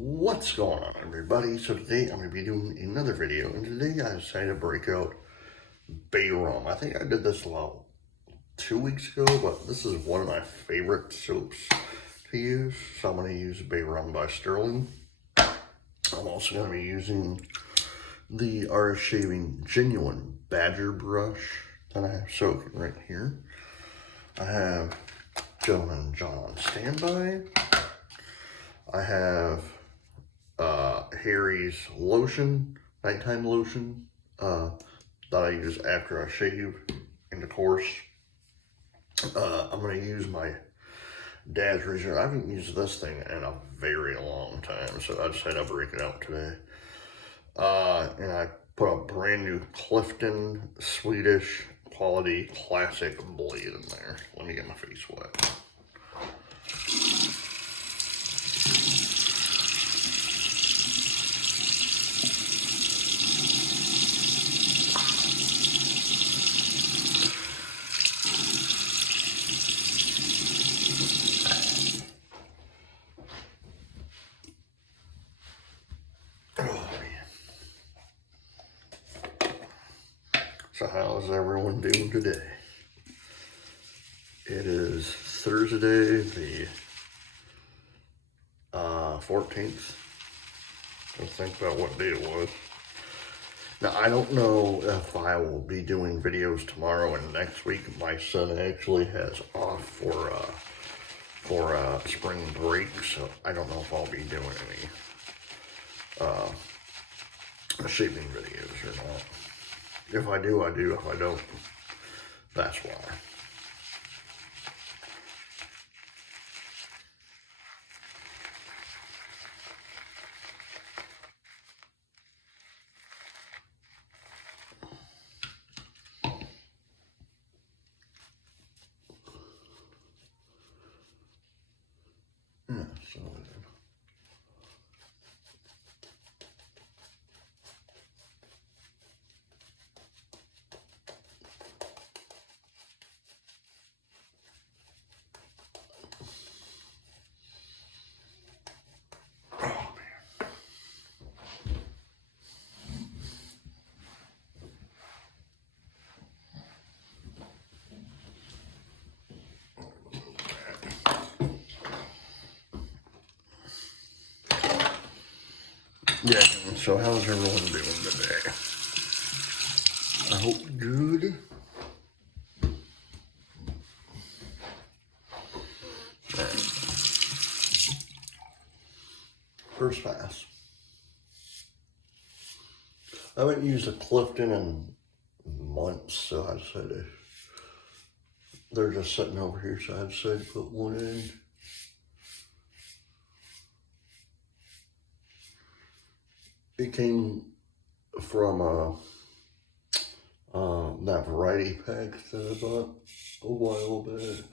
What's going on, everybody? So today I'm going to be doing another video, and today I decided to break out bay rum. I think I did this about 2 weeks ago, but this is one of my favorite soaps to use. So I'm going to use bay rum by Stirling. I'm also going to be using the Artist Shaving Genuine Badger brush that I have soaking right here. I have Gentleman John Standby. I have Harry's lotion, nighttime lotion, that I use after I shave. And of course, I'm going to use my dad's razor. I haven't used this thing in a very long time, so I decided to break it out today. And I put a brand new Clifton Swedish quality classic blade in there. Let me get my face wet. So how's everyone doing today? It is Thursday, the 14th. Let's think about what day it was. Now, I don't know if I will be doing videos tomorrow and next week. My son actually has off for spring break, so I don't know if I'll be doing any shaving videos or not. If I do, I do. If I don't, that's why. Yeah, so yeah, so how's everyone doing today? I hope good. Right. First pass. I haven't used a Clifton in months, so I decided they're just sitting over here, so I decided to put one in. It came from that variety pack that I bought a while back.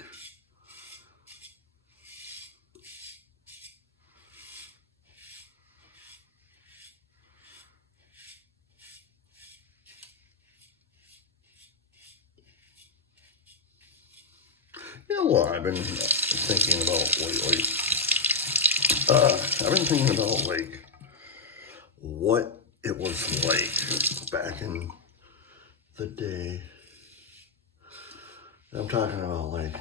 You know what I've been thinking about lately? I've been thinking about like what it was like back in the day. I'm talking about like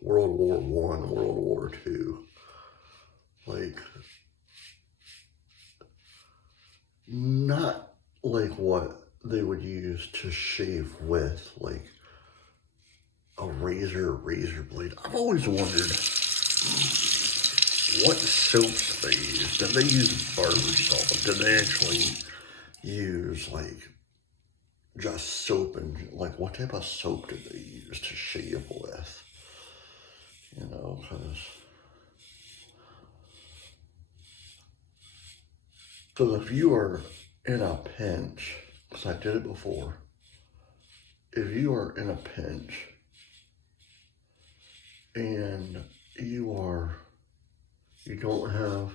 World War I, World War II. Like, not like what they would use to shave with, like a razor blade. I've always wondered what soaps they used. Did they use barber salt? Did they actually use like just soap, and like what type of soap did they use to shave with? You know, because if you are in a pinch, because I did it before, if you are in a pinch and you don't have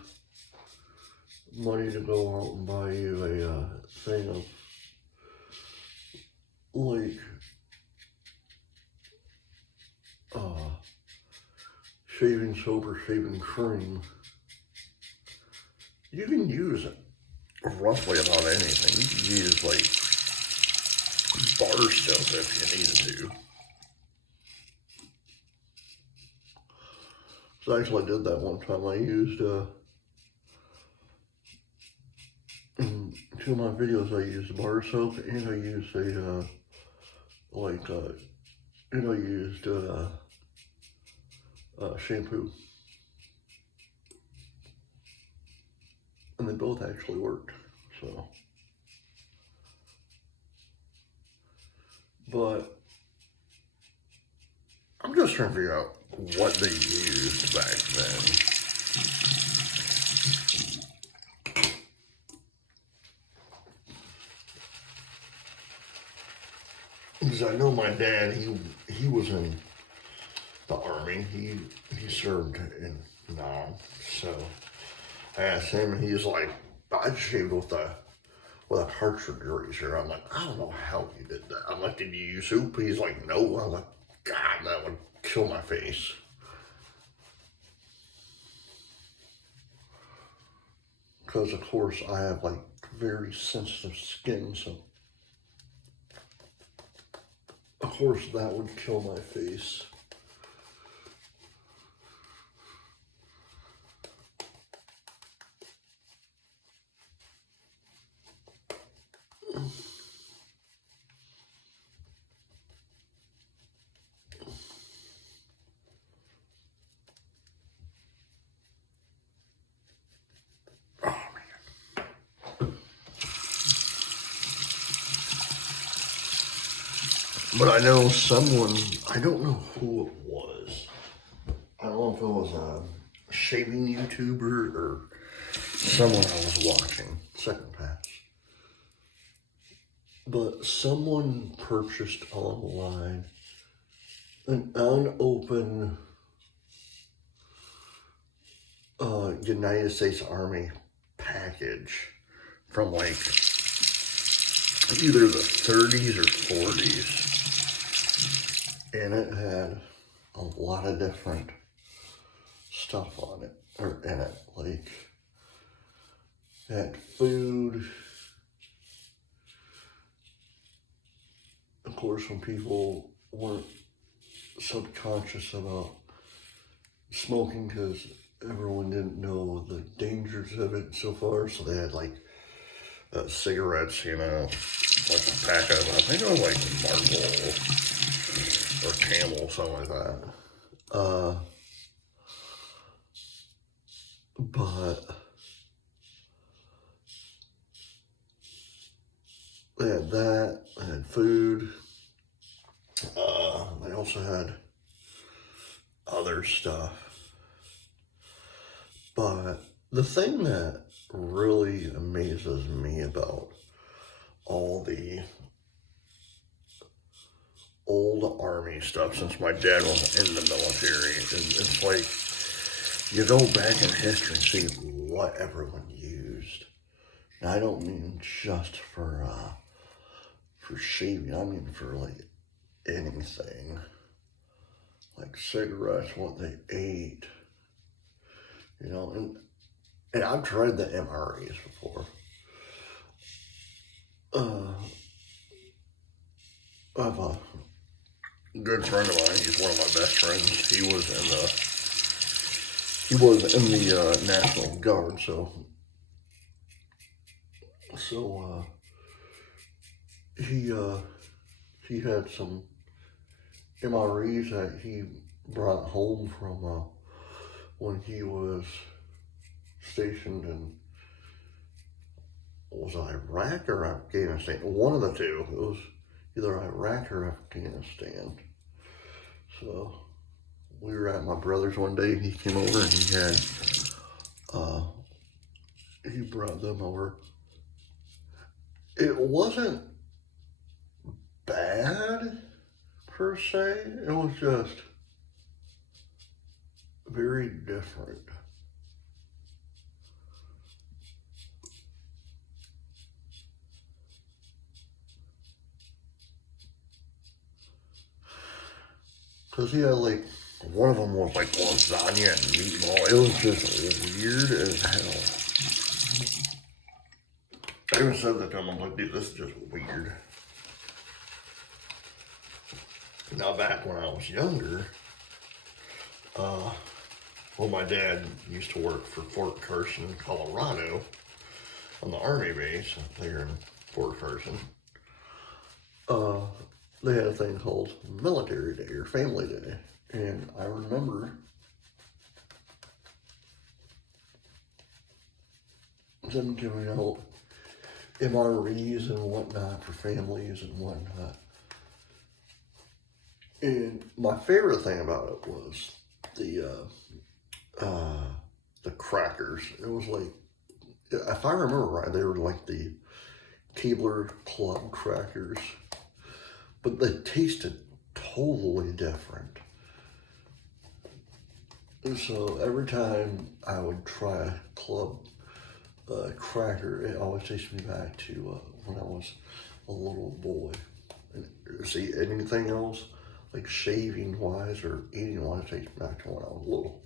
money to go out and buy you a thing of like shaving soap or shaving cream, You can use roughly about anything. You can use like bar stuff if you needed to. So actually I did that one time. I used, in two of my videos I used bar soap and I used shampoo. And they both actually worked, so. But I'm just trying to figure out what they used back then. Because I know my dad, he was in the Army. He served in Nam, so I asked him, and he's like, "I shaved with a cartridge razor." I'm like, "I don't know how you did that." I'm like, "Did you use soup?" He's like, "No." I'm like, "God, that would kill my face." Because of course I have like very sensitive skin, so of course that would kill my face. But I know someone, I don't know who it was. I don't know if it was a shaving YouTuber or someone I was watching, second pass. But someone purchased online an unopened United States Army package from like either the 30s or 40s. And it had a lot of different stuff on it, or in it, like, it had food. Of course, when people weren't subconscious about smoking, because everyone didn't know the dangers of it so far, so they had like cigarettes, you know, like a pack of, I think it was like Marlboro or Camel, something like that. But they had that, they had food. They also had other stuff. But the thing that really amazes me about all the old Army stuff, since my dad was in the military, it's like you go back in history and see what everyone used. And I don't mean just for shaving, I mean for like anything. Like cigarettes, what they ate, you know, and I've tried the MREs before. I have a good friend of mine, he's one of my best friends. He was in the National Guard, so he had some MREs that he brought home from when he was stationed in, was it Iraq or Afghanistan? One of the two. It was either Iraq or Afghanistan. So we were at my brother's one day. He came over and he brought them over. It wasn't bad per se. It was just very different. Because he had like, one of them was like lasagna and meatball. It was just weird as hell. I even said that to him. I'm like, dude, this is just weird. Now, back when I was younger, well, my dad used to work for Fort Carson, Colorado, on the Army base up there in Fort Carson. They had a thing called Military Day or Family Day. And I remember them giving out MREs and whatnot for families and whatnot. And my favorite thing about it was the crackers. It was like, if I remember right, they were like the Keebler Club crackers, but they tasted totally different. And so every time I would try a club cracker, it always takes me back to when I was a little boy. And see, anything else, like shaving wise or eating wise, takes me back to when I was little.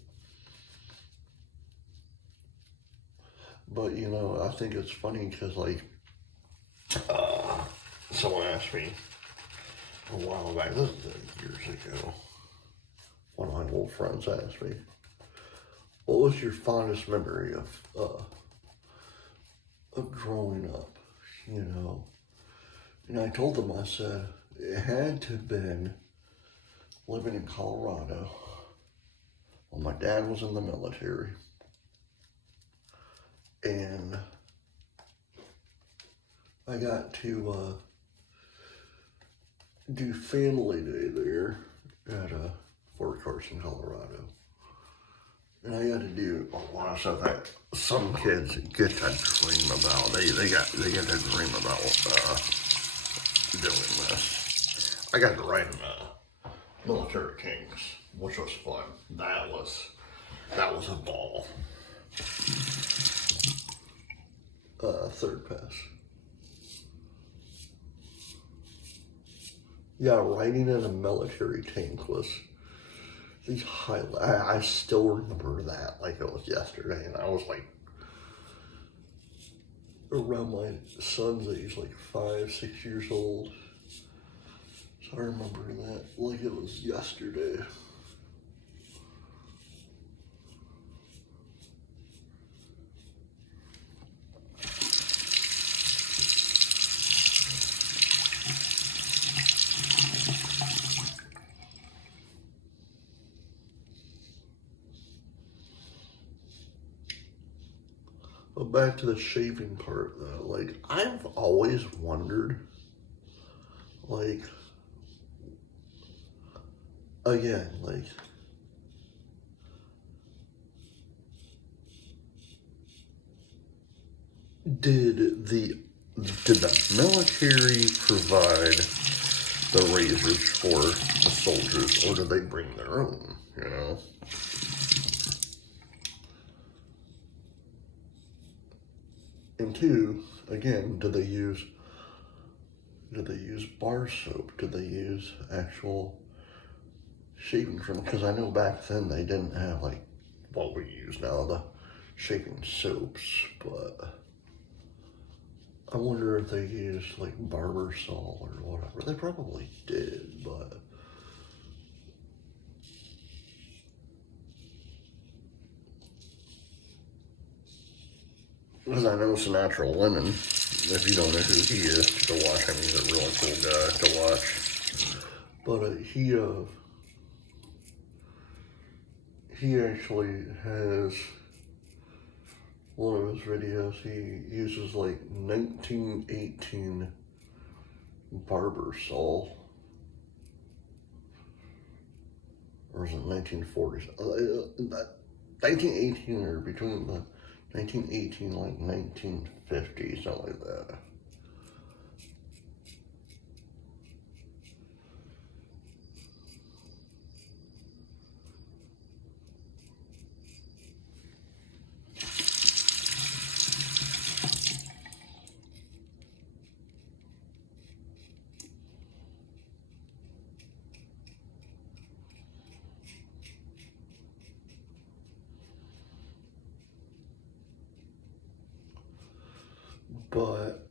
But you know, I think it's funny because like someone asked me a while back, this is years ago, one of my old friends asked me, what was your fondest memory of growing up, you know? And I told them, I said, it had to have been living in Colorado when my dad was in the military. And I got to do family day there at Fort Carson, Colorado. And I got to do a lot of stuff that some kids get to dream about. They get to dream about doing this. I got to ride in Military Kings, which was fun. That was a ball. Third pass. Yeah, riding in a military tank was these highlights. I still remember that like it was yesterday, and I was like around my son's age, like 5, 6 years old. So I remember that like it was yesterday. But back to the shaving part though, like I've always wondered, like, again, like, did the military provide the razors for the soldiers, or did they bring their own, you know? And two, again, did they use bar soap? Did they use actual shaving cream? Because I know back then they didn't have like what we use now, the shaving soaps, but I wonder if they used like barber salt or whatever. They probably did, but because I know Sinatra Lemon, if you don't know who he is, go watch him. He's a really cool guy to watch. But he actually has one of his videos. He uses like 1918 barber salt, or is it 1940s? 1918 or between the 1918, like 1950, something like that. But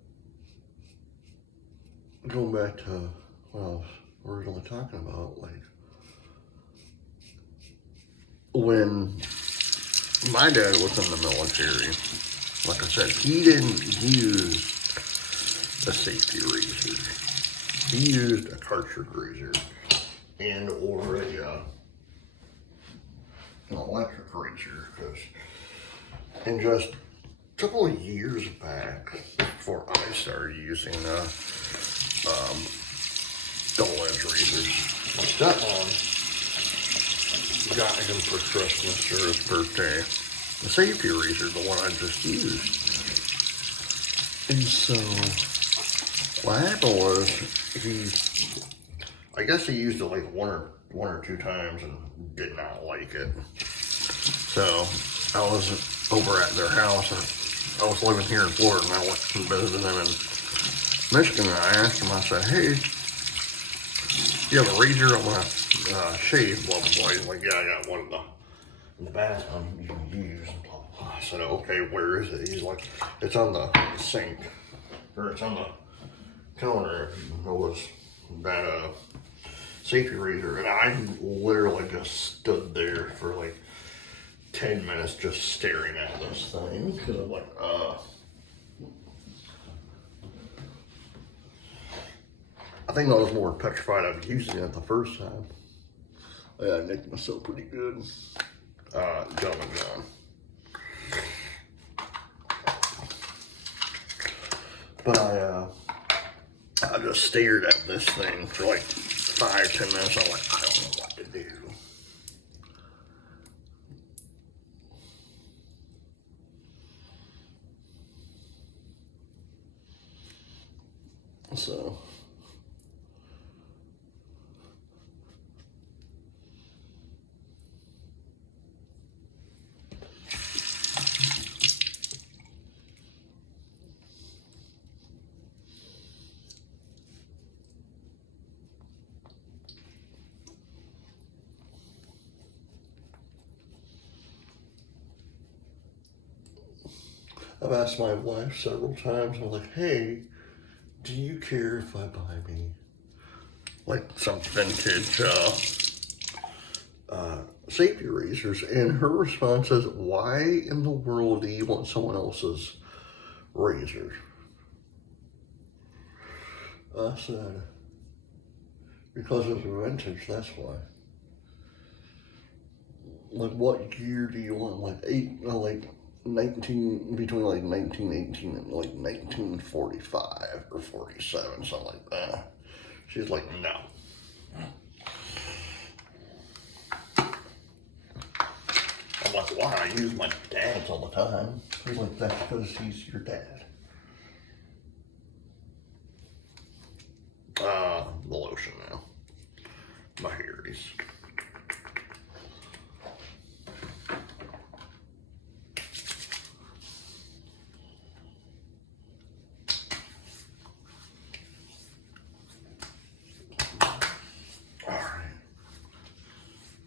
going back to what I was originally talking about, like when my dad was in the military, like I said, he didn't use a safety razor. He used a cartridge razor and or an electric razor, and just a couple of years back, before I started using double-edged razors, my stepmom got him for Christmas or his birthday the safety razor, the one I just used. And so what happened was I guess he used it like one or two times and did not like it. So I was over at their house. I was living here in Florida, and I went and visited them in Michigan. And I asked him, I said, "Hey, you have a razor? I want to shave." Blah blah blah. He's like, "Yeah, I got one in the bathroom you can use." Blah blah blah. I said, "Okay, where is it?" He's like, "It's on the sink, or it's on the counter." It was that safety razor, and I literally just stood there for like 10 minutes just staring at this thing, because I'm like, I think I was more petrified of using it the first time. Yeah, I nicked myself pretty good. Gentleman John. But I just stared at this thing for like 5-10 minutes. I'm like, I don't know what to do. So I've asked my wife several times, I'm like, "Hey, do you care if I buy me like some vintage safety razors?" And her response is, "Why in the world do you want someone else's razor?" I said, "Because it's vintage, that's why." Like, what year do you want? Like 19, between like 1918 and like 1945 or 47, something like that. She's like, "No." I'm like, "Why? I use my dad's all the time." She's like, "That's because he's your dad." The lotion now. My hair is.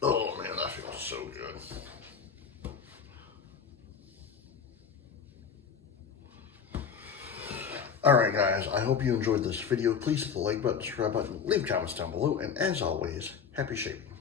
Oh man, that feels so good. Alright guys, I hope you enjoyed this video. Please hit the like button, subscribe button, leave comments down below, and as always, happy shaping.